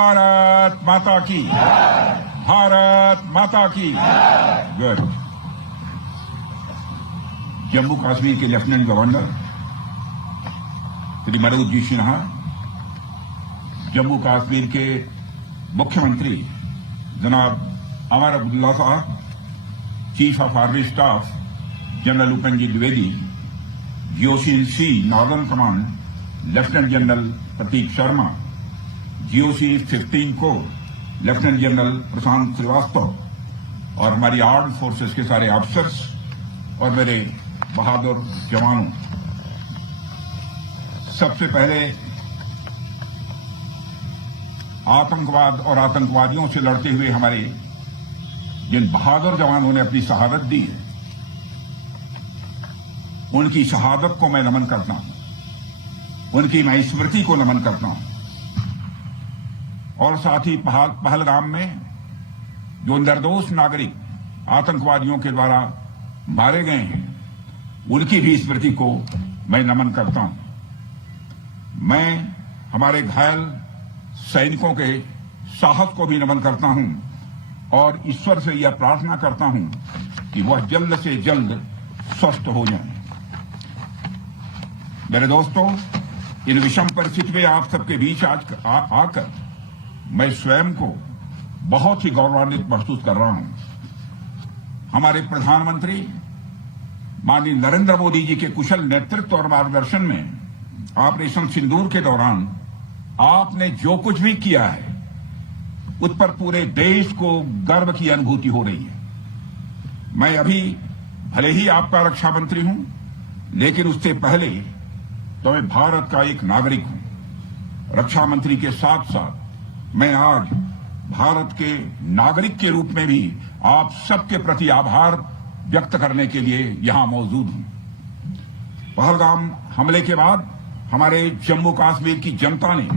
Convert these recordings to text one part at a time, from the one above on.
भारत माता की, भारत माता की। गुड। जम्मू कश्मीर के लेफ्टिनेंट गवर्नर श्री मनोज जी सिन्हा, जम्मू कश्मीर के मुख्यमंत्री जनाब अमर अब्दुल्ला साहब, chief of army staff general Upendra ji Dwivedi, GOC-in-C northern command lieutenant general Prateek Sharma, GOC-15 corps lieutenant general Prashant Srivastava और हमारी आर्म्ड फोर्सेस के सारे ऑफिसर्स और मेरे बहादुर जवानों, सबसे पहले आतंकवाद और आतंकवादियों से लड़ते हुए हमारे जिन बहादुर जवानों ने अपनी शहादत दी है, उनकी शहादत को मैं नमन करता हूं, उनकी मैं स्मृति को नमन करता हूं। और साथ ही पहलगाम में जो निर्दोष नागरिक आतंकवादियों के द्वारा मारे गए हैं, उनकी भी स्मृति को मैं नमन करता हूं। मैं हमारे घायल सैनिकों के साहस को भी नमन करता हूं और ईश्वर से यह प्रार्थना करता हूं कि वह जल्द से जल्द स्वस्थ हो जाएं। मेरे दोस्तों, इन विषम परिस्थिति में आप सबके बीच आज आकर मैं स्वयं को बहुत ही गौरवान्वित महसूस कर रहा हूं। हमारे प्रधानमंत्री माननीय नरेंद्र मोदी जी के कुशल नेतृत्व और मार्गदर्शन में ऑपरेशन सिंदूर के दौरान आपने जो कुछ भी किया है, उस पर पूरे देश को गर्व की अनुभूति हो रही है। मैं अभी भले ही आपका रक्षा मंत्री हूं, लेकिन उससे पहले तो मैं भारत का एक नागरिक हूं। रक्षा मंत्री के साथ साथ मैं आज भारत के नागरिक के रूप में भी आप सबके प्रति आभार व्यक्त करने के लिए यहां मौजूद हूं। पहलगाम हमले के बाद हमारे जम्मू कश्मीर की जनता ने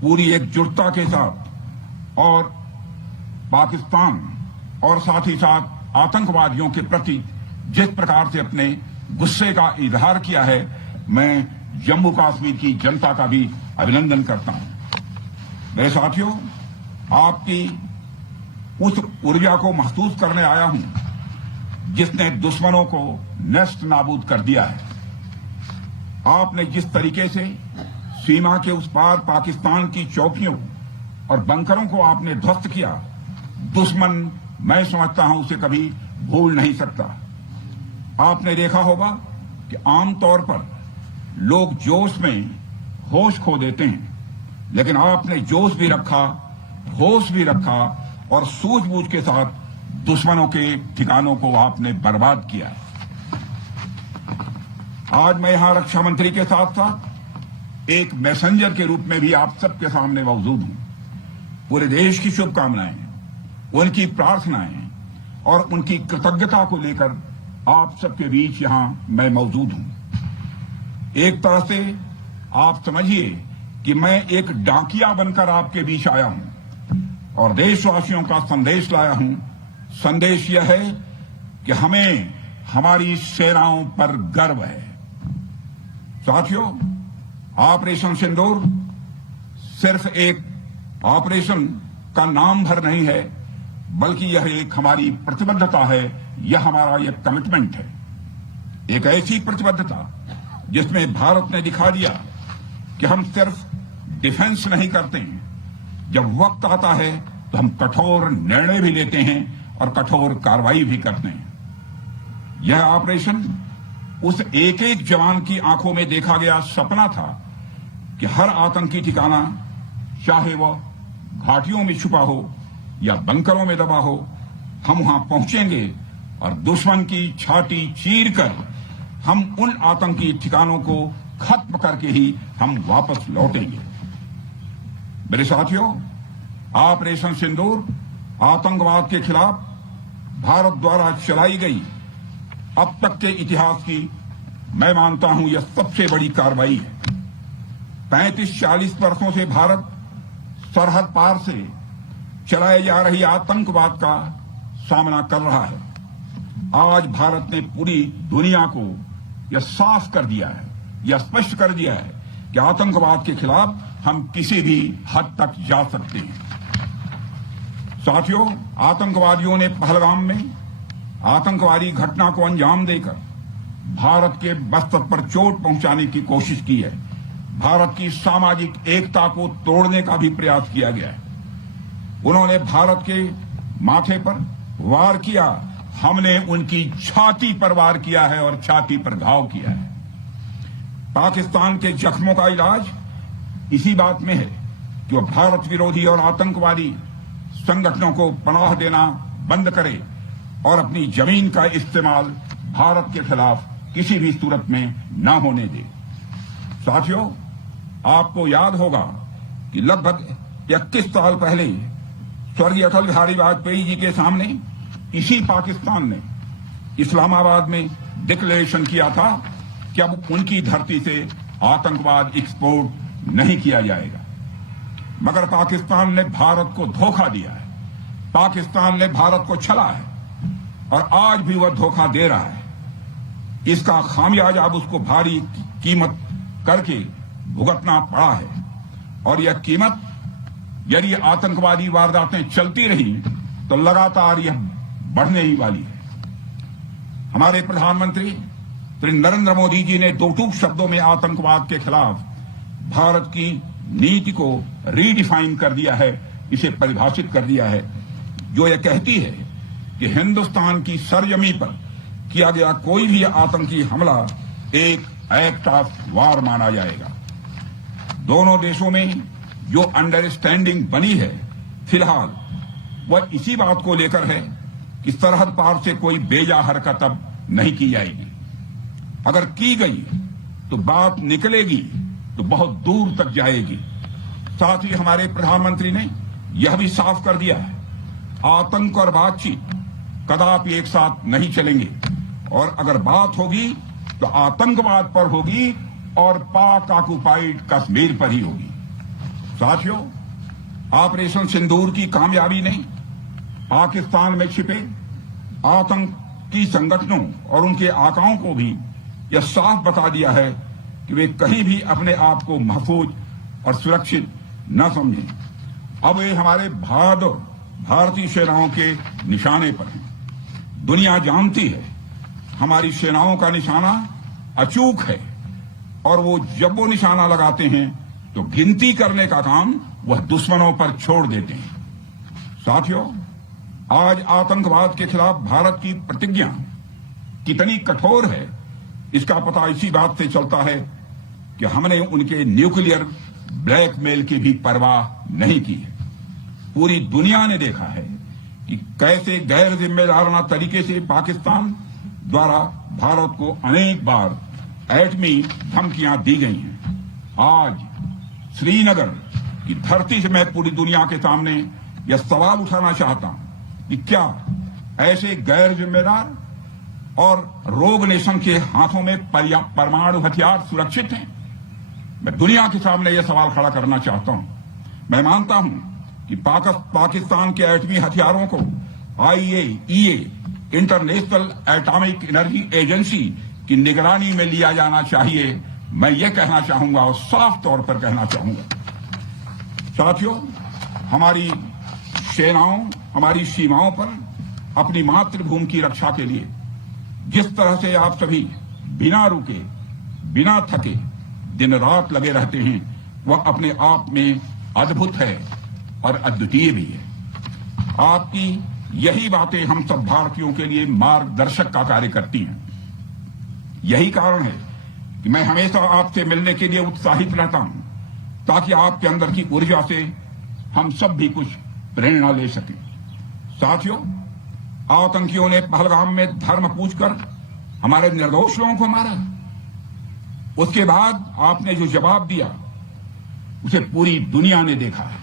पूरी एकजुटता के साथ और पाकिस्तान और साथ ही साथ आतंकवादियों के प्रति जिस प्रकार से अपने गुस्से का इजहार किया है, मैं जम्मू कश्मीर की जनता का भी अभिनंदन करता हूं। मेरे साथियों, आपकी उस ऊर्जा को महसूस करने आया हूं जिसने दुश्मनों को नष्ट नाबूद कर दिया है। आपने जिस तरीके से सीमा के उस पार पाकिस्तान की चौकियों और बंकरों को आपने ध्वस्त किया, दुश्मन मैं समझता हूं उसे कभी भूल नहीं सकता। आपने देखा होगा कि आमतौर पर लोग जोश में होश खो देते हैं, लेकिन आपने जोश भी रखा, होश भी रखा और सूझबूझ के साथ दुश्मनों के ठिकानों को आपने बर्बाद किया। आज मैं यहां रक्षा मंत्री के साथ साथ एक मैसेंजर के रूप में भी आप सबके सामने मौजूद हूं। पूरे देश की शुभकामनाएं, उनकी प्रार्थनाएं और उनकी कृतज्ञता को लेकर आप सबके बीच यहां मैं मौजूद हूं। एक तरह से आप समझिए कि मैं एक डाकिया बनकर आपके बीच आया हूं और देशवासियों का संदेश लाया हूं। संदेश यह है कि हमें हमारी सेनाओं पर गर्व है। साथियों, ऑपरेशन सिंदूर सिर्फ एक ऑपरेशन का नाम भर नहीं है, बल्कि यह एक हमारी प्रतिबद्धता है, यह हमारा एक कमिटमेंट है। एक ऐसी प्रतिबद्धता जिसमें भारत ने दिखा दिया कि हम सिर्फ डिफेंस नहीं करते हैं, जब वक्त आता है तो हम कठोर निर्णय भी लेते हैं और कठोर कार्रवाई भी करते हैं। यह ऑपरेशन उस एक एक जवान की आंखों में देखा गया सपना था कि हर आतंकी ठिकाना, चाहे वह घाटियों में छुपा हो या बंकरों में दबा हो, हम वहां पहुंचेंगे और दुश्मन की छाती चीर कर हम उन आतंकी ठिकानों को खत्म करके ही हम वापस लौटेंगे। मेरे साथियों, ऑपरेशन सिंदूर आतंकवाद के खिलाफ भारत द्वारा चलाई गई अब तक के इतिहास की मैं मानता हूं यह सबसे बड़ी कार्रवाई है। 35-40 वर्षों से भारत सरहद पार से चलाए जा रही आतंकवाद का सामना कर रहा है। आज भारत ने पूरी दुनिया को यह साफ कर दिया है, यह स्पष्ट कर दिया है कि आतंकवाद के खिलाफ हम किसी भी हद तक जा सकते हैं। साथियों, आतंकवादियों ने पहलगाम में आतंकवादी घटना को अंजाम देकर भारत के मस्तक पर चोट पहुंचाने की कोशिश की है। भारत की सामाजिक एकता को तोड़ने का भी प्रयास किया गया है। उन्होंने भारत के माथे पर वार किया, हमने उनकी छाती पर वार किया है और छाती पर घाव किया है। पाकिस्तान के जख्मों का इलाज इसी बात में है कि वह भारत विरोधी और आतंकवादी संगठनों को पनाह देना बंद करे और अपनी जमीन का इस्तेमाल भारत के खिलाफ किसी भी सूरत में न होने दे। साथियों, आपको याद होगा कि लगभग 21 साल पहले स्वर्गीय अटल बिहारी वाजपेयी जी के सामने इसी पाकिस्तान ने इस्लामाबाद में डिक्लेरेशन किया था कि अब उनकी धरती से आतंकवाद एक्सपोर्ट नहीं किया जाएगा। मगर पाकिस्तान ने भारत को धोखा दिया है, पाकिस्तान ने भारत को छला है और आज भी वह धोखा दे रहा है। इसका खामियाजा अब उसको भारी कीमत करके भुगतना पड़ा है और यह कीमत, यदि आतंकवादी वारदातें चलती रही तो लगातार यह बढ़ने ही वाली है। हमारे प्रधानमंत्री श्री नरेंद्र मोदी जी ने दो टूक शब्दों में आतंकवाद के खिलाफ भारत की नीति को रीडिफाइन कर दिया है, इसे परिभाषित कर दिया है, जो यह कहती है कि हिंदुस्तान की सरजमी पर किया गया कोई भी आतंकी हमला एक एक्ट ऑफ वार माना जाएगा। दोनों देशों में जो अंडरस्टैंडिंग बनी है फिलहाल वह इसी बात को लेकर है कि सरहद पार से कोई बेजा हरकत अब नहीं की जाएगी। अगर की गई तो बात निकलेगी तो बहुत दूर तक जाएगी। साथ ही हमारे प्रधानमंत्री ने यह भी साफ कर दिया है, आतंक और बातचीत कदापि एक साथ नहीं चलेंगे और अगर बात होगी तो आतंकवाद पर होगी और पाक ऑक्युपाइड कश्मीर पर ही होगी। साथियों, ऑपरेशन सिंदूर की कामयाबी ने पाकिस्तान में छिपे आतंकी संगठनों और उनके आकाओं को भी यह साफ बता दिया है कि वे कहीं भी अपने आप को महफूज और सुरक्षित न समझें। अब वे हमारे बहादुर भारतीय सेनाओं के निशाने पर हैं। दुनिया जानती है हमारी सेनाओं का निशाना अचूक है और वो जब वो निशाना लगाते हैं तो गिनती करने का काम वह दुश्मनों पर छोड़ देते हैं। साथियों, आज आतंकवाद के खिलाफ भारत की प्रतिज्ञा कितनी कठोर है इसका पता इसी बात से चलता है कि हमने उनके न्यूक्लियर ब्लैकमेल की भी परवाह नहीं की है। पूरी दुनिया ने देखा है कि कैसे गैर जिम्मेदाराना तरीके से पाकिस्तान द्वारा भारत को अनेक बार एटमी धमकियां दी गई हैं। आज श्रीनगर की धरती से मैं पूरी दुनिया के सामने यह सवाल उठाना चाहता हूं कि क्या ऐसे गैर जिम्मेदार और रोग नेशन के हाथों में परमाणु हथियार सुरक्षित हैं? मैं दुनिया के सामने यह सवाल खड़ा करना चाहता हूं। मैं मानता हूं कि पाकिस्तान के एटमी हथियारों को IAEA international atomic energy agency की निगरानी में लिया जाना चाहिए। मैं ये कहना चाहूंगा और साफ तौर पर कहना चाहूंगा। साथियों, हमारी सेनाओं हमारी सीमाओं पर अपनी मातृभूमि की रक्षा के लिए जिस तरह से आप सभी बिना रुके बिना थके दिन रात लगे रहते हैं वह अपने आप में अद्भुत है और अद्वितीय भी है। आपकी यही बातें हम सब भारतीयों के लिए मार्गदर्शक का कार्य करती हैं। यही कारण है कि मैं हमेशा आपसे मिलने के लिए उत्साहित रहता हूं ताकि आपके अंदर की ऊर्जा से हम सब भी कुछ प्रेरणा ले सकें। साथियों, आतंकियों ने पहलगाम में धर्म पूछकर हमारे निर्दोष लोगों को मारा। उसके बाद आपने जो जवाब दिया उसे पूरी दुनिया ने देखा है।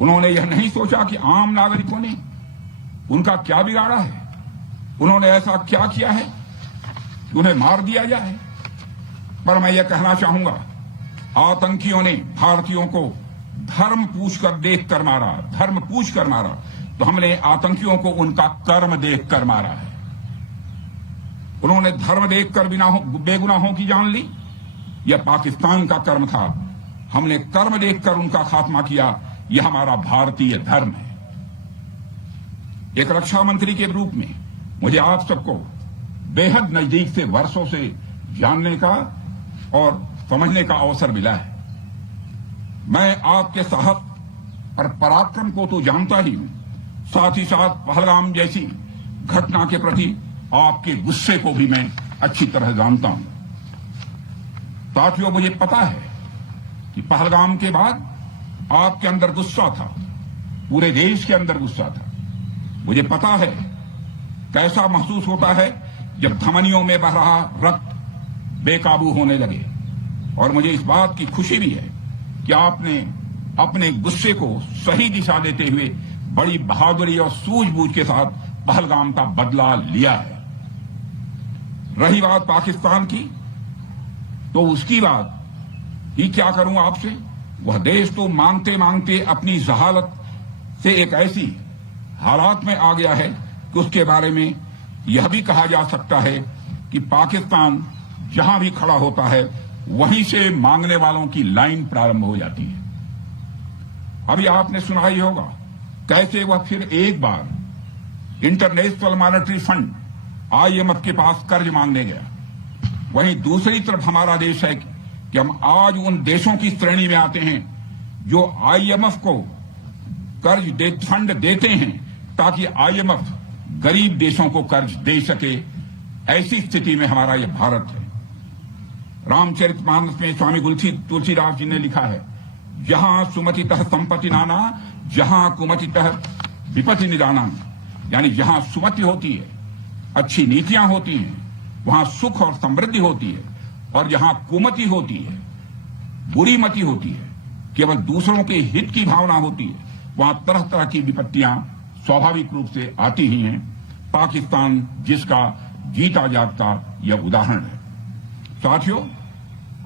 उन्होंने यह नहीं सोचा कि आम नागरिकों ने उनका क्या बिगाड़ा है, उन्होंने ऐसा क्या किया है कि उन्हें मार दिया जाए। पर मैं यह कहना चाहूंगा, आतंकियों ने भारतीयों को धर्म पूछकर देखकर मारा, धर्म पूछकर मारा, तो हमने आतंकियों को उनका कर्म देखकर मारा है। उन्होंने धर्म देखकर बेगुनाहों की जान ली। यह पाकिस्तान का कर्म था। हमने कर्म देखकर उनका खात्मा किया। यह हमारा भारतीय धर्म है। एक रक्षा मंत्री के रूप में मुझे आप सबको बेहद नजदीक से वर्षों से जानने का और समझने का अवसर मिला है। मैं आपके साहस और पराक्रम को तो जानता ही हूं, साथ ही साथ पहलगाम जैसी घटना के प्रति आपके गुस्से को भी मैं अच्छी तरह जानता हूं। साथियों, मुझे पता है कि पहलगाम के बाद आपके अंदर गुस्सा था, पूरे देश के अंदर गुस्सा था। मुझे पता है कैसा महसूस होता है जब धमनियों में बह रहा रक्त बेकाबू होने लगे, और मुझे इस बात की खुशी भी है कि आपने अपने गुस्से को सही दिशा देते हुए बड़ी बहादुरी और सूझबूझ के साथ पहलगाम का बदला लिया है। रही बात पाकिस्तान की, तो उसकी बात ही क्या करूं आपसे। वह देश तो मांगते मांगते अपनी जहालत से एक ऐसी हालात में आ गया है कि उसके बारे में यह भी कहा जा सकता है कि पाकिस्तान जहां भी खड़ा होता है वहीं से मांगने वालों की लाइन प्रारंभ हो जाती है। अभी आपने सुना ही होगा कैसे वह फिर एक बार इंटरनेशनल मॉनेटरी फंड IMF के पास कर्ज मांगने गया। वहीं दूसरी तरफ हमारा देश है कि हम आज उन देशों की श्रेणी में आते हैं जो IMF को फंड देते हैं ताकि IMF गरीब देशों को कर्ज दे सके। ऐसी स्थिति में हमारा यह भारत है। रामचरितमानस में स्वामी तुलसीदास जी ने लिखा है, जहां सुमतितः संपत्ति नाना, जहां कुमतितः विपत्ति निदाना। यानी जहां सुमति होती है, अच्छी नीतियां होती हैं, वहां सुख और समृद्धि होती है, और जहां कुमति होती है, बुरी मति होती है, केवल दूसरों के हित की भावना होती है, वहां तरह तरह की विपत्तियां स्वाभाविक रूप से आती ही हैं। पाकिस्तान जिसका जीता जागता यह उदाहरण है। साथियों,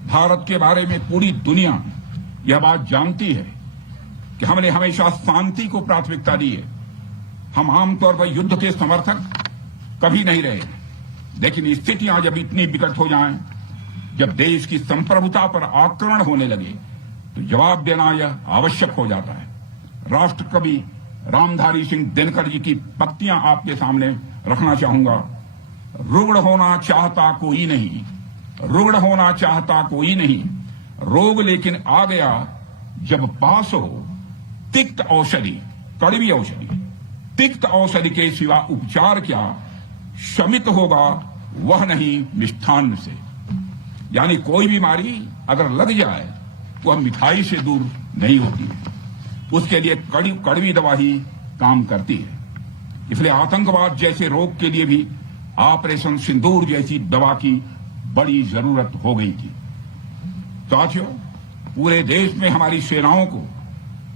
भारत के बारे में पूरी दुनिया यह बात जानती है कि हमने हमेशा शांति को प्राथमिकता दी है। हम आमतौर पर युद्ध के समर्थक कभी नहीं रहे, लेकिन स्थितियां जब इतनी विकट हो जाएं, जब देश की संप्रभुता पर आक्रमण होने लगे, तो जवाब देना यह आवश्यक हो जाता है। राष्ट्रकवि रामधारी सिंह दिनकर जी की पंक्तियां आपके सामने रखना चाहूंगा। रुग्ण होना चाहता कोई नहीं, रुग्ण होना चाहता कोई नहीं, रोग लेकिन आ गया जब पास हो तिक्त औषधि, कड़वी औषधि। तिक्त औषधि के सिवा उपचार क्या, शमित होगा वह नहीं मिष्ठान्न से। यानी कोई बीमारी अगर लग जाए वह मिठाई से दूर नहीं होती है, उसके लिए कड़वी दवा ही काम करती है। इसलिए आतंकवाद जैसे रोग के लिए भी ऑपरेशन सिंदूर जैसी दवा की बड़ी जरूरत हो गई थी। साथियों, पूरे देश में हमारी सेनाओं को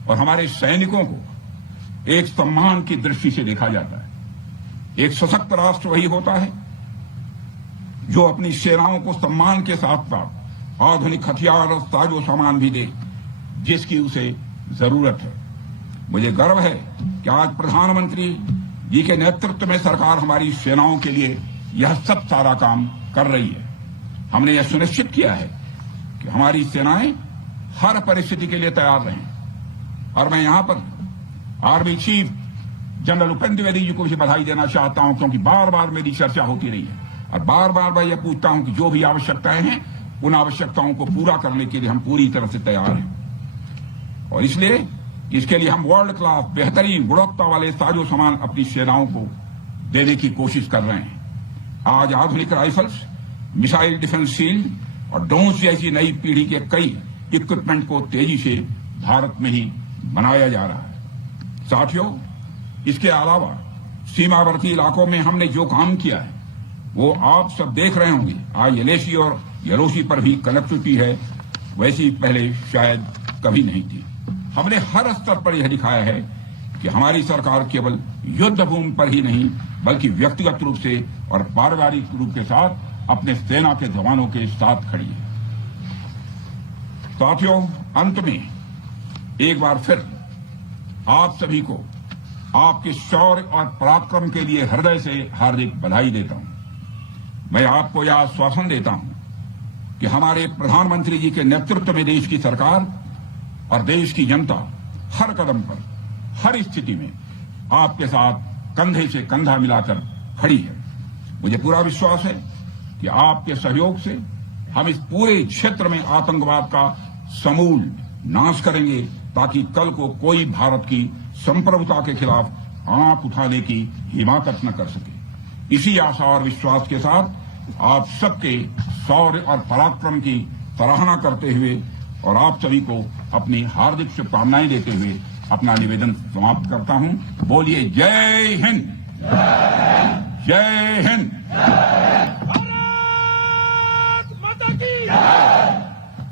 और हमारे सैनिकों को एक सम्मान की दृष्टि से देखा जाता है। एक सशक्त राष्ट्र वही होता है जो अपनी सेनाओं को सम्मान के साथ साथ आधुनिक हथियार और साजो सामान भी दे जिसकी उसे जरूरत है। मुझे गर्व है कि आज प्रधानमंत्री जी के नेतृत्व में सरकार हमारी सेनाओं के लिए यह सब सारा काम कर रही है। हमने यह सुनिश्चित किया है कि हमारी सेनाएं हर परिस्थिति के लिए तैयार रहें। और मैं यहां पर army chief general Upendra Dwivedi ji को भी बधाई देना चाहता हूं, क्योंकि बार बार मेरी चर्चा होती रही है और बार बार मैं यह पूछता हूं कि जो भी आवश्यकताएं हैं उन आवश्यकताओं को पूरा करने के लिए हम पूरी तरह से तैयार हैं। और इसलिए इसके लिए हम वर्ल्ड क्लास बेहतरीन गुणवत्ता वाले साजो सामान अपनी सेनाओं को देने की कोशिश कर रहे हैं। आज आधुनिक राइफल्स, मिसाइल डिफेंस शील्ड और ड्रोन्स जैसी नई पीढ़ी के कई इक्विपमेंट को तेजी से भारत में ही बनाया जा रहा है। साथियों, इसके अलावा सीमावर्ती इलाकों में हमने जो काम किया है वो आप सब देख रहे होंगे। आज LAC और YLOC पर भी कनेक्टिविटी है, वैसी पहले शायद कभी नहीं थी। हमने हर स्तर पर यह दिखाया है कि हमारी सरकार केवल युद्ध भूमि पर ही नहीं बल्कि व्यक्तिगत रूप से और पारिवारिक रूप के साथ अपने सेना के जवानों के साथ खड़ी है। साथियों, अंत में एक बार फिर आप सभी को आपके शौर्य और पराक्रम के लिए हृदय से हार्दिक बधाई देता हूं। मैं आपको यह आश्वासन देता हूं कि हमारे प्रधानमंत्री जी के नेतृत्व में देश की सरकार और देश की जनता हर कदम पर, हर स्थिति में आपके साथ कंधे से कंधा मिलाकर खड़ी है। मुझे पूरा विश्वास है कि आपके सहयोग से हम इस पूरे क्षेत्र में आतंकवाद का समूल नाश करेंगे, ताकि कल को कोई भारत की संप्रभुता के खिलाफ आंख उठाने की हिमाकत न कर सके। इसी आशा और विश्वास के साथ आप सबके शौर्य और पराक्रम की सराहना करते हुए और आप सभी को अपनी हार्दिक शुभकामनाएं देते हुए अपना निवेदन समाप्त करता हूं। बोलिए जय हिंद, जय हिंद।